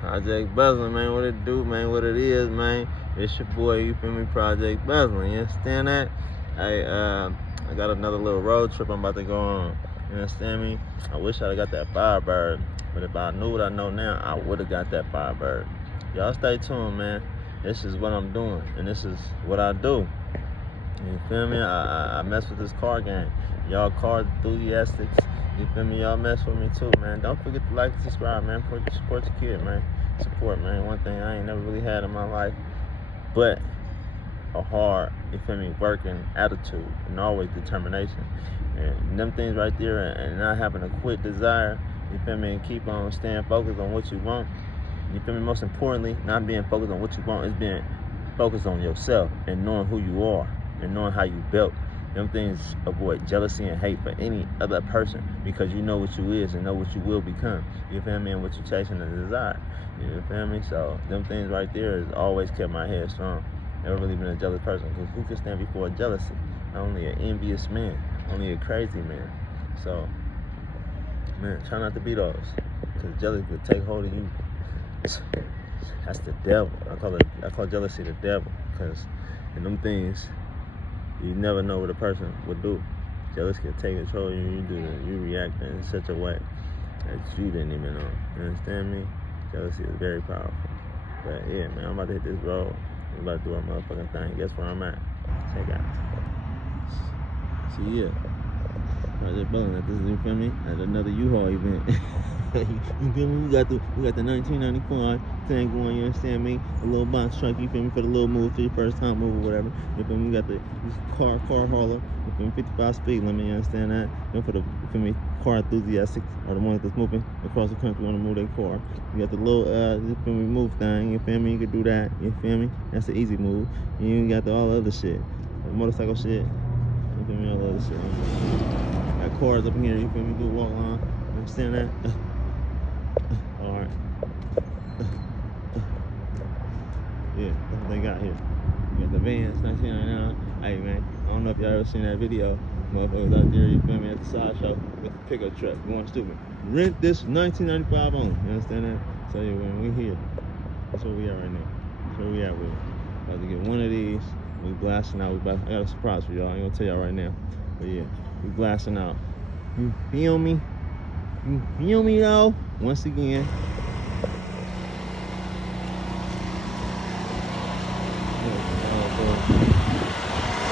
Project Beslin, man, what it do, man, what it is, man. It's your boy, you feel me, Project Beslin, you understand that? I got another little road trip I'm about to go on, you understand me? I wish I'd got that Firebird, but if I knew what I know now, I would've got that Firebird. Y'all stay tuned, man. This is what I'm doing, and this is what I do. You feel me? I mess with this car game. Y'all car enthusiasts, you feel me? Y'all mess with me too, man. Don't forget to like and subscribe, man. Support your kid, man. Support, man. One thing I ain't never really had in my life, but a hard, you feel me, working attitude and always determination. And them things right there, and not having a quit desire, you feel me, and keep on staying focused on what you want. You feel me? Most importantly, not being focused on what you want, is being focused on yourself and knowing who you are and knowing how you built. Them things avoid jealousy and hate for any other person, because you know what you is and know what you will become. You feel me? And what you chasing and desire. You feel me? So them things right there has always kept my head strong. Never really been a jealous person, because who can stand before jealousy? Not only an envious man, only a crazy man. So, man, try not to be those, because jealousy could take hold of you. That's the devil. I call jealousy the devil, because in them things, you never know what a person would do. Jealousy can take control of you. You react in such a way that you didn't even know. You understand me? Jealousy is very powerful. But yeah, man, I'm about to hit this road. I'm about to do our motherfucking thing. Guess where I'm at? Check out. See, yeah. Project Beslin at this, you feel me? At another U-Haul event. You feel me? We got the 1995 thing going, you understand me? A little box truck, you feel me, for the little move, for your first time move or whatever. You feel me? We got the car hauler, you feel me, 55 speed limit, you understand that? You know, for the, you feel me, car enthusiasts are the ones that's moving across the country, want to move their car. You got the little, you feel me, move thing, you feel me? You can do that, you feel me? That's the easy move. And you got the all other shit, the motorcycle shit, you feel me, all other shit. Got cars up in here, you feel me, do a walk line, you understand that? Alright. Yeah, that's what they got here. You got the vans, 1999. Hey man, I don't know if y'all ever seen that video. Motherfuckers out there, you feel me, at the sideshow with the pickup truck going stupid. Rent this 1995 only. You understand that? So yeah, when we here, that's where we at right now. That's where we at with it. About to get one of these. We blasting out. I got a surprise for y'all. I ain't gonna tell y'all right now. But yeah, we blasting out. You feel me? You feel me though? Once again.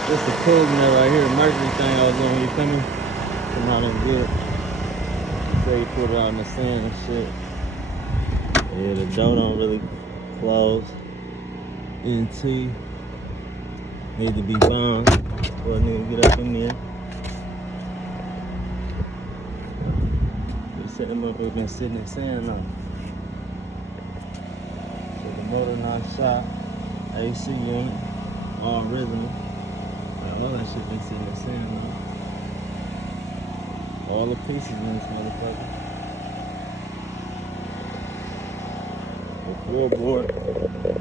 This the Cougar right here, the Mercury thing I was doing, you feel me? Come out on good. So you put it out in the sand and shit. Yeah, the door don't really close. NT need to be bombed before I need to get up in there. Set them up, we've been sitting in sand now. So the motor not shot, AC unit, all original. All that shit been sitting in sand now. All the pieces in this motherfucker. The floorboard.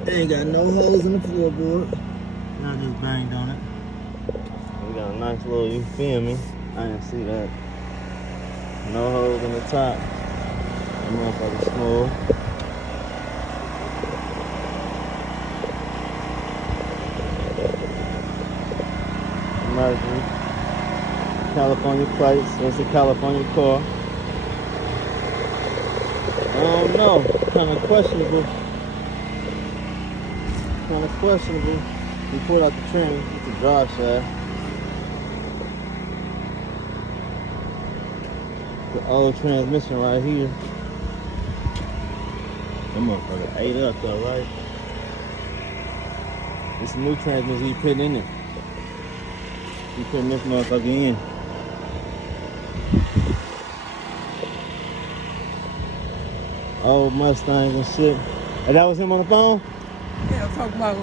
They ain't got no holes in the floorboard. I just banged on it. We got a nice little, you feel me? I didn't see that. No holes in the top. That motherfucker's smooth. Mercury. California plates. It's a California car. I don't know. Kind of questionable. We pulled out the trim. It's a drive shaft. The old transmission right here. That motherfucker ate up though, right? It's a new transmission he put in it. He putting this motherfucker in. Old Mustangs and shit. And that was him on the phone? Yeah, I'm talking about,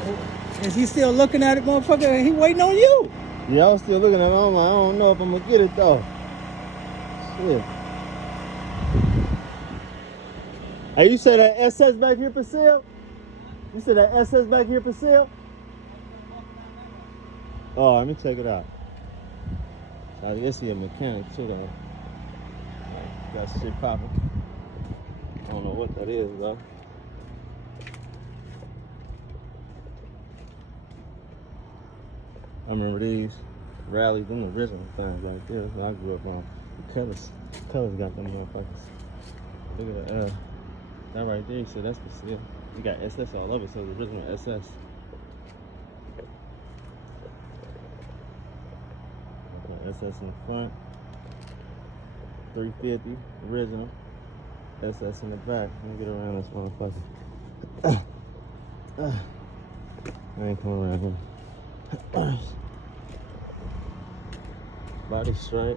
is he still looking at it, motherfucker? He waiting on you. Yeah, I was still looking at it. I'm like, I don't know if I'm gonna get it though. Shit. Hey, you said that SS back here for sale? You said that SS back here for sale? Oh, let me check it out. I guess he a mechanic too though. Got shit popping. I don't know what that is though. remember these rallies, them the original things right there. I grew up on. The colors got them motherfuckers. Look at the that right there. So that's the seal. You got SS all over. So the original SS. SS in the front. 350 original. SS in the back. Let me get around this motherfucker. I ain't coming around here. Body straight.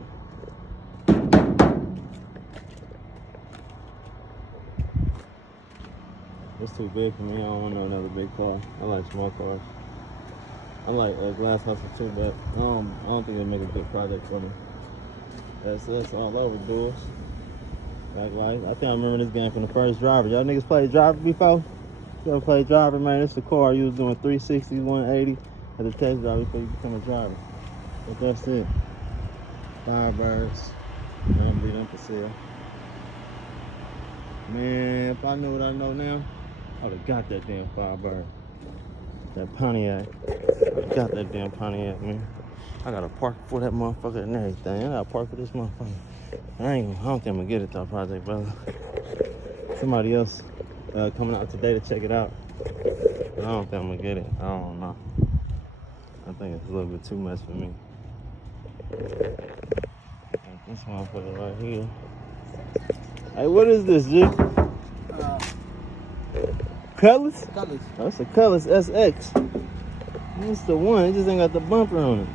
It's too big for me. I don't want no another big car. I like small cars. I like Glass Hustle too, but I don't think it'll make a good project for me. That's all over doors. Backlight. I think I remember this game from the first driver. Y'all niggas played driver before? You ever played driver, man? It's the car you was doing 360, 180 as a test driver before you become a driver. But that's it. Firebirds. I'm gonna leave them for sale. Man, if I knew what I know now, I would have got that damn Firebird. That Pontiac. I got that damn Pontiac, man. I gotta park for that motherfucker and everything. I gotta park for this motherfucker. I don't think I'm gonna get it though, project brother. Somebody else coming out today to check it out. But I don't think I'm gonna get it. I don't know. I think it's a little bit too much for me. This motherfucker right here. Hey, what is this, G? Colors? Colors. Oh, it's a Colors SX. It's the one. It just ain't got the bumper on it.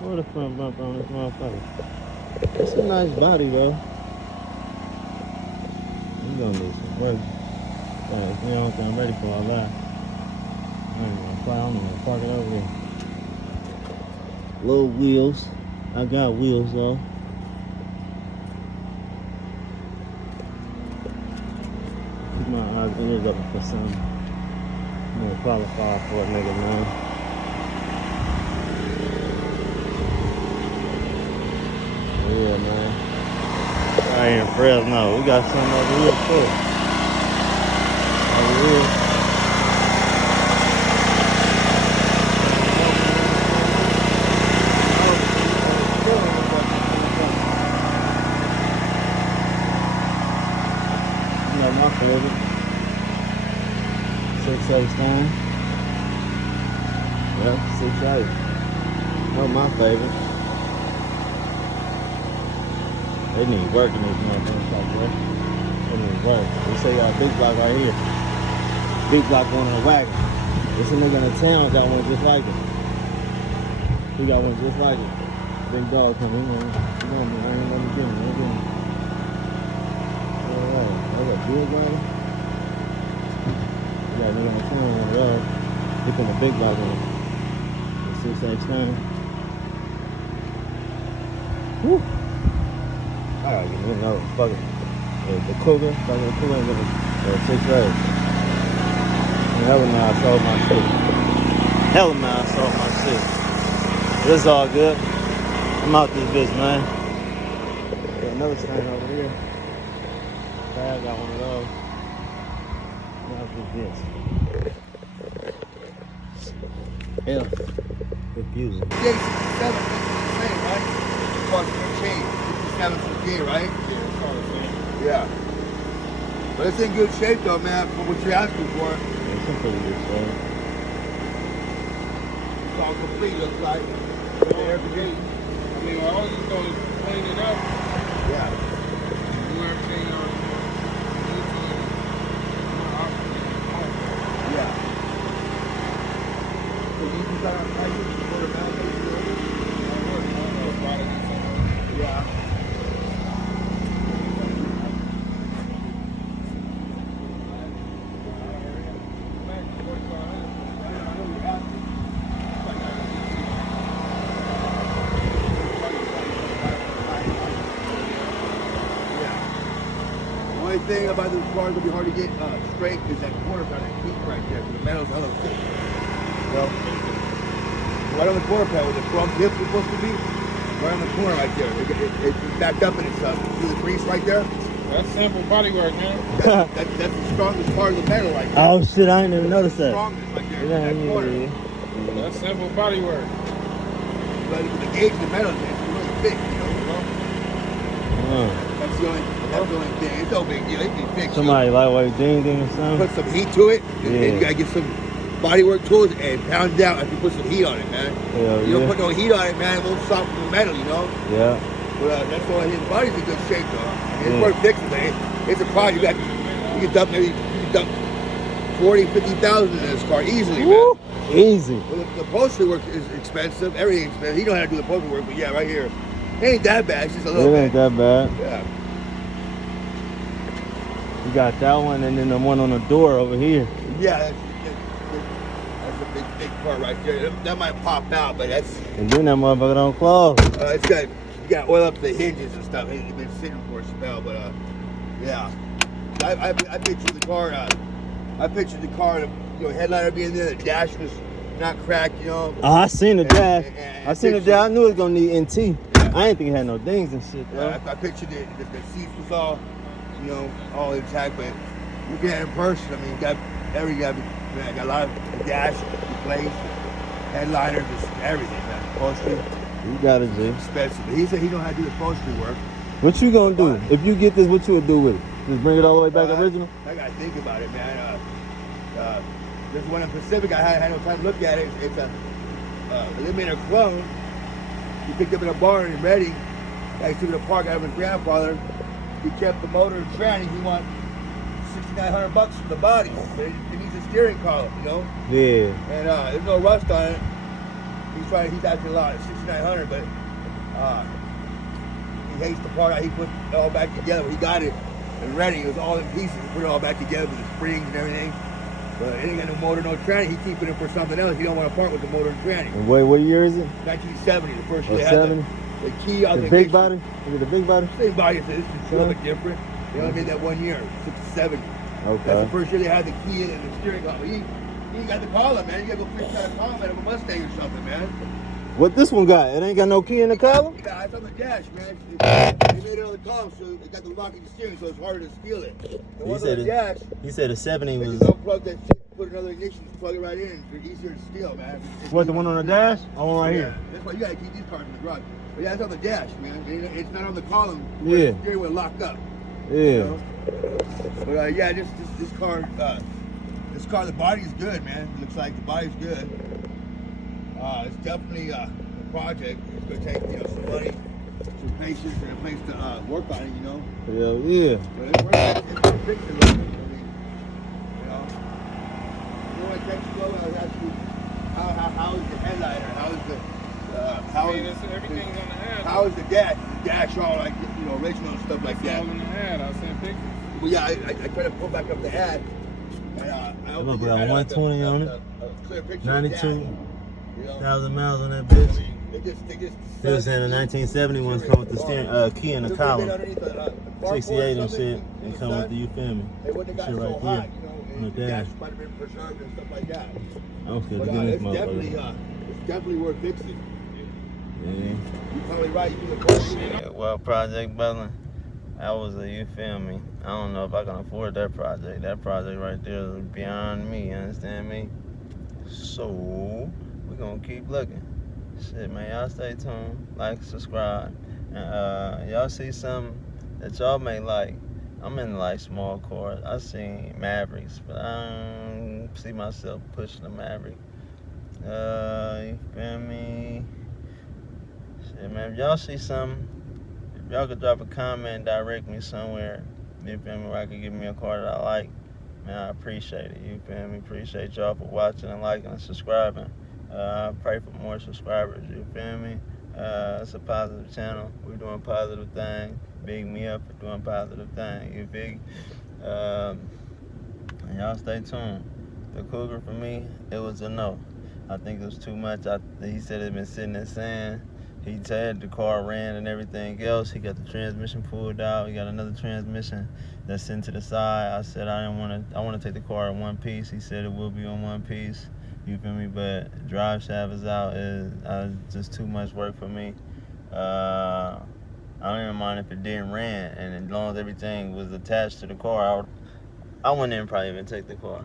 What the front bumper on this motherfucker? It's a nice body, bro. You gonna need some work. You don't think I'm ready for all that. I'm gonna park it over there. Little wheels. I got wheels though. Keep my eyes and ears open for something. I'm gonna qualify for it, nigga, man. Yeah, man. Right here in Fresno. We got something over here too. Over here. You know my favorite. 616. Yep, 68. That's my favorite. They need work in this motherfucker, like that. They need work. They say got a big block right here. Big block going in the wagon. There's a nigga in the town got one just like it. He got one just like it. Big dog coming in. You know me, I ain't let me get him. Alright, that's a big wagon. You got a nigga in the town on the road. He put a big block on it. The 6X9. Woo! I gotta get me another fucking the Cougar. Fucking the Cougar and get a 6 Hell man, I sold my shit. Hell man, I sold my shit. It's all good. I'm out this bitch, man. Got another stand over here. I got one of those. I'm out this bitch. Hell. Confusing. Yeah, 67, same, right? Fucking change. 57 for the right? Yeah, it's all the same. Yeah. But it's in good shape though, man, for what you're asking for. It's in pretty good shape. It's all complete, looks like. I mean, all you do is clean it up, Yeah. do everything on Yeah. So you can cut out prices for the Yeah. The only thing about this car that'll be hard to get straight is that corner pad, that peak right there, because the metal's hella thick. So, right on the corner pad where the front hip is supposed to be, right on the corner right there. It's backed up in itself. See the crease right there? That's simple body work, man. That's the strongest part of the metal right there. Oh shit, I ain't even noticed that. Strongest right there. Yeah, That corner. yeah. That's simple body work. But the gauge in the metal is really thick, you know. That's the only thing. It's no big deal. It can fix. Somebody lightweight ding or something. Put some heat to it, and you gotta get some bodywork tools and pound it out after you put some heat on it, man. You don't put no heat on it, man. It won't soften the metal, you know. Yeah. But that's why his body's in good shape, though. It's worth fixing, man. It's a project. You can dump 40, 50,000 in this car easily, man. Easy. Well, the upholstery work is expensive. Everything's expensive. He don't have to do the upholstery work, but yeah, right here, it ain't that bad. It's just a little bit. It ain't that bad. Yeah. You got that one, and then the one on the door over here. Yeah, that's a big part right there. That might pop out, but that's. And then that motherfucker don't close. It's got. You got oil up the hinges and stuff. It's been sitting for a spell, but yeah. I pictured the car. I pictured the car. Headliner being there. The dash was not cracked. Oh, I seen the dash. I seen the dash. I knew it was gonna need NT. Yeah. I didn't think it had no dings and shit, though. I pictured the seats was all, all intact. But looking at it in person, I mean, got a lot of the dash replaced, headliner, just everything, man. Upholstery. You got it, G. Expensive. But he said he don't have to do the upholstery work. What you gonna do? If you get this, what you would do with it? Just bring it all the way back original? I gotta think about it, man. There's one in Pacific. I had no time to look at it. It's a Eliminator clone. He picked up in a barn and ready. I took it apart. I have his grandfather. He kept the motor and tranny. He want $6,900 for the body. But it needs a steering column, Yeah. And there's no rust on it. He's asking a lot, $6,900, but he hates the part out. He put it all back together. He got it and ready. It was all in pieces. He put it all back together with the springs and everything. But it ain't got no motor, no tranny. He's keeping it for something else. He don't want to part with the motor and tranny. And what year is it? 1970, the first year they 70? had the key. The big body? Is it the big body? Same body. This is a little bit different. They only made that 1 year, 67. Okay. That's the first year they had the key in and the steering column. He ain't got the column, man. You got to go fix that column out of a Mustang or something, man. What this one got? It ain't got no key in the column? Yeah, it's on the dash, man. They made it on the column, so they got the lock in the steering, so it's harder to steal it. He said the 70 they was... just unplug that shit, put another ignition, plug it right in. It's easier to steal, man. What, the one on the dash? Oh, one right here. That's why you gotta keep these cars in the garage. But yeah, it's on the dash, man. It's not on the column. Yeah. The steering wheel locked up. Yeah. But yeah, this car, the body's good, man. It looks like the body's good. It's definitely a project. It's gonna take some money, some patience, and a place to work on it. Hell yeah. But it's worth fixing. I mean, I text you, I was asking you, how is the headliner? How is the everything's on the ad. How is the dash? The dash all like original and stuff like it's that. all in the ad. I'll send pictures. Well, yeah, I try to pull back up the ad. And, I Look, got 120 on it. A clear picture 92,000 miles on that bitch. They was saying the 1970 ones come with the steering key in the column. 68 and shit, and come with the, you feel me? Shit right there on the dash. Might have been preserved and stuff like that. I don't feel to get this motherfucker. It's definitely worth fixing. Yeah. You're probably right. You do the first. Yeah, well, Project Butler, that was you feel me? I don't know if I can afford that project. That project right there is beyond me, you understand me? So, we're gonna keep looking. Shit, man, y'all stay tuned, like, subscribe, and y'all see something that y'all may like. I'm in like small cars. I seen Mavericks, but I don't see myself pushing the Maverick. You feel me? Shit, man, if y'all see something, if y'all could drop a comment, direct me somewhere, you feel me, where I could give me a car that I like, man, I appreciate it, you feel me? Appreciate y'all for watching and liking and subscribing. I pray for more subscribers, you feel me? It's a positive channel. We're doing positive things. Big me up for doing positive things, you big. And y'all stay tuned. The Cougar for me, it was a no. I think it was too much. He said it had been sitting in sand. He said the car ran and everything else. He got the transmission pulled out. He got another transmission that's sent to the side. I said I want to take the car in one piece. He said it will be on one piece. You feel me? But drive shaft is out. It's just too much work for me. I don't even mind if it didn't ran, and as long as everything was attached to the car, I wouldn't even probably even take the car.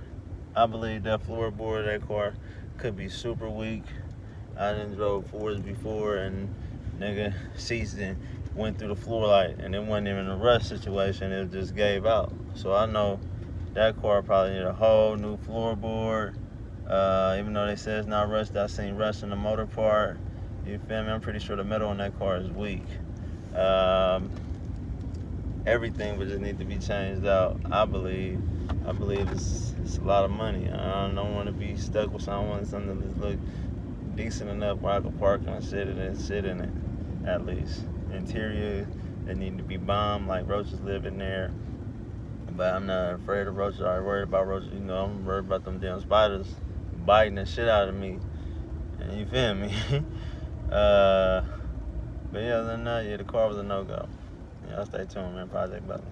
I believe that floorboard of that car could be super weak. I done drove Fords before and nigga seats then went through the floor light and it wasn't even a rust situation, it just gave out. So I know that car probably need a whole new floorboard. Even though they say it's not rust, I seen rust in the motor part. You feel me? I'm pretty sure the metal in that car is weak. Everything would just need to be changed out. I believe it's a lot of money. I don't want to be stuck with something that look decent enough where I can park and sit in it at least. Interior, they need to be bombed like roaches live in there. But I'm not afraid of roaches. I'm worried about roaches. You know, I'm worried about them damn spiders biting the shit out of me. And you feel me? But yeah, other than that, yeah, the car was a no-go. Yeah, stay tuned, man. Project Butler.